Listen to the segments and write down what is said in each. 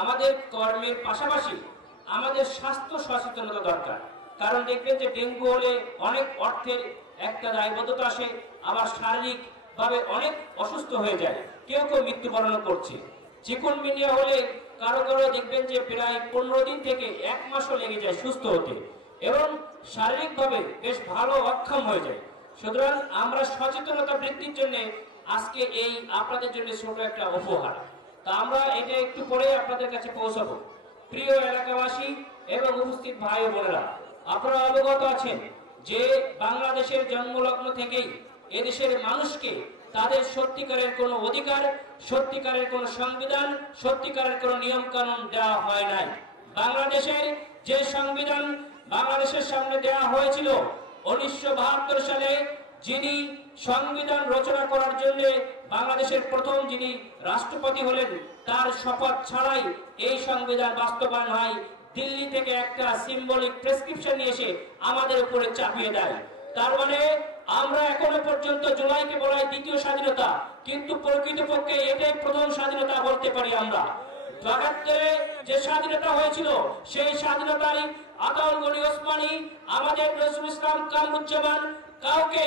আমাদের কর্মের পাশাপাশি আমাদের স্বাস্থ্য সচেতনতা দরকার। কারণ দেখবেন যে ডেঙ্গু হলে অনেক অর্থের একটা দায়বদ্ধতা আসে, আবার শারীরিকভাবে অনেক অসুস্থ হয়ে যায়, কেউ কেউ মৃত্যুবরণ করছে। চিকুনগুনিয়া হলে কারো কারো দেখবেন যে প্রায় 15 দিন থেকে 1 মাসও লেগে যায় সুস্থ হতে, এবং শারীরিকভাবে বেশ ভালো অক্ষম হয়ে যায়। সুতরাং আমরা সচেতনতা বৃদ্ধির জন্য আজকে এই আপনাদের জন্য ছোট একটা উপহার, তা আমরা এটা একটু পরে আপনাদের কাছে পৌঁছাবো। প্রিয় এলাকাবাসী এবং উপস্থিত ভাই ও বোনেরা, আপনারা অবগত আছেন যে বাংলাদেশের জন্মলগ্ন থেকেই এদেশের মানুষকে তাদের সত্যিকারের কোনো অধিকার, সত্যিকারের কোনো সংবিধান, সত্যিকারের কোনো নিয়ম কানুন দেওয়া হয় নাই। বাংলাদেশের যে সংবিধান বাংলাদেশের সামনে দেওয়া হয়েছিল 1972 সালে, যিনি সংবিধান রচনা করার জন্য বাংলাদেশের প্রথম যিনি রাষ্ট্রপতি হলেন, তার শপথ ছাড়াই এই সংবিধান বাস্তবায়ন হয়। দিল্লি থেকে একটা সিম্বলিক প্রেসক্রিপশন নিয়ে এসে আমাদের উপরে চাপিয়ে দেয়। তার মানে আমরা এখনো পর্যন্ত জুলাইকে বলা হয় দ্বিতীয় স্বাধীনতা, কিন্তু প্রকৃতপক্ষে এটাই প্রথম স্বাধীনতা বলতে পারি আমরা। ৭২ যে স্বাধীনতা হয়েছিল সেই স্বাধীনতার আতাউল গনি ওসমানী, আমাদের নজরুল ইসলাম কামরুজ্জামান, কাউকে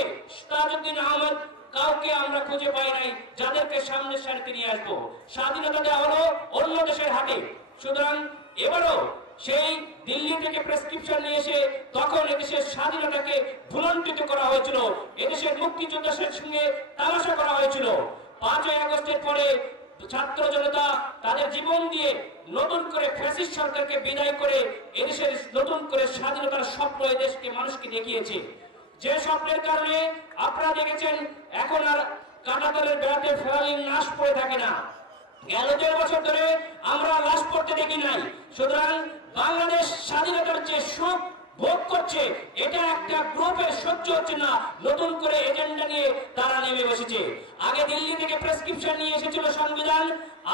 তাজউদ্দিন আহমদ, কাউকে আমরা খুঁজে পাই নাই যাদেরকে সামনের সারিতে নিয়ে আসবো। স্বাধীনতা দেওয়া হলো অন্য দেশের হাতে। সুতরাং এবারও সেই দিল্লি থেকে প্রেসক্রিপশন নিয়ে এসে তখন এদেশের স্বাধীনতাকে ভুলণ্ঠিত করা হয়েছিল, এদেশের মুক্তিযোদ্ধাদের সঙ্গে তামাশা করা হয়েছিল। ৫ই আগস্টের পরে ছাত্র জনতা তাদের জীবন দিয়ে নতুন করে ফ্যাসিস্ট সরকারকে বিদায় করে এদেশের নতুন করে স্বাধীনতার স্বপ্ন এদেশকে মানুষকে দেখিয়েছে। যে স্বপ্নের কারণে আপনারা দেখেছেন এখন আর কাঁটাতারের বেড়াতে ফেরালিন লাশ পড়ে থাকে না। গেল ১.৫ বছর ধরে আমরা লাশ পড়তে দেখি নাই। সুতরাং বাংলাদেশ স্বাধীনতার যে সুখ ভোগ করছে, এটা একটা গ্রুপের সহ্য হচ্ছে না, নতুন করে এজেন্ডা নিয়ে তারা নেমে বসেছে। আগে দিল্লি থেকে প্রেসক্রিপশন নিয়ে এসেছিল সংবিধান,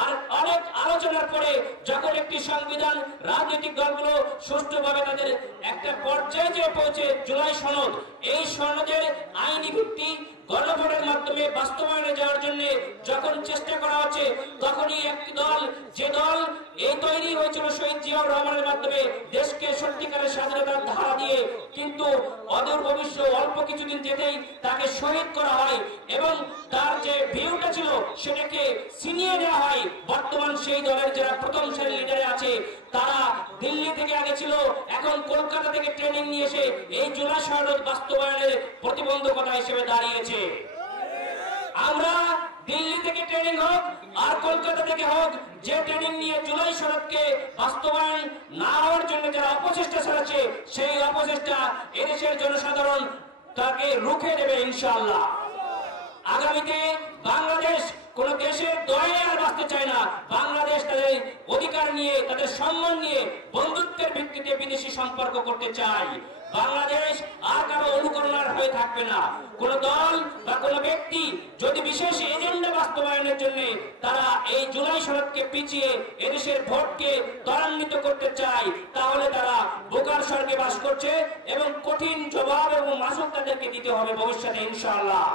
আর অনেক আলোচনার পরে যখন একটি সংবিধান রাজনৈতিক দলগুলো সুষ্ঠুভাবে তাদের একটা পর্যায়ে যে পৌঁছে জুলাই সনদ, এই সনদের আইনি ভিত্তি গণভোটের মাধ্যমে বাস্তবায়নে যাওয়ার জন্য যখন চেষ্টা করা হচ্ছে, তখনই একটি দল, যে দল এই তৈরি হয়েছিল শহীদ জিয়াউর রহমানের মাধ্যমে দেশকে সত্যিকারের স্বাধীনতার ধারা দিয়ে, কিন্তু অদূর ভবিষ্যৎ অল্প কিছুদিন যেতেই তাকে শহীদ করা হয় এবং তার যে ভিউটা ছিল সেটাকে ছিনিয়ে নেওয়া হয়। বর্তমান সেই দলের যারা প্রথম সারির লিডারে আছে, তারা দিল্লি থেকে আগে ছিল, এখন কলকাতা থেকে ট্রেনিং নিয়ে এসে এই জুলাই সনদ বাস্তবায়নের প্রতিবন্ধকতা হিসেবে দাঁড়িয়েছে। আমরা দিল্লি থেকে ট্রেনিং হোক আর কলকাতা থেকে হোক, যে ট্রেনিং নিয়ে জুলাই সনদকে বাস্তবায়ন না হওয়ার জন্য যারা অপচেষ্টা চালাচ্ছে, সেই অপচেষ্টা এদেশের জনসাধারণ তাকে রুখে দেবে ইনশাআল্লাহ। আগামীতে বাংলাদেশ কোন দেশের দয়ে আর বাঁচতে চায় না। বাংলাদেশ তাদের অধিকার নিয়ে, তাদের সম্মান নিয়ে বন্ধুত্বের ভিত্তিতে বিদেশি সম্পর্ক করতে চায়। বাংলাদেশ আর কারো অনুকরণার হয়ে থাকবে না। কোন দল বা কোন ব্যক্তি যদি বিশেষ এজেন্ডা বাস্তবায়নের জন্য তারা এই জুলাই সনদকে পিছিয়ে এদেশের ভোটকে ত্বরান্বিত করতে চায়, তাহলে তারা বোকার স্বর্গে বাস করছে এবং কঠিন জবাব এবং মাসুল তাদেরকে দিতে হবে ভবিষ্যতে ইনশাআল্লাহ।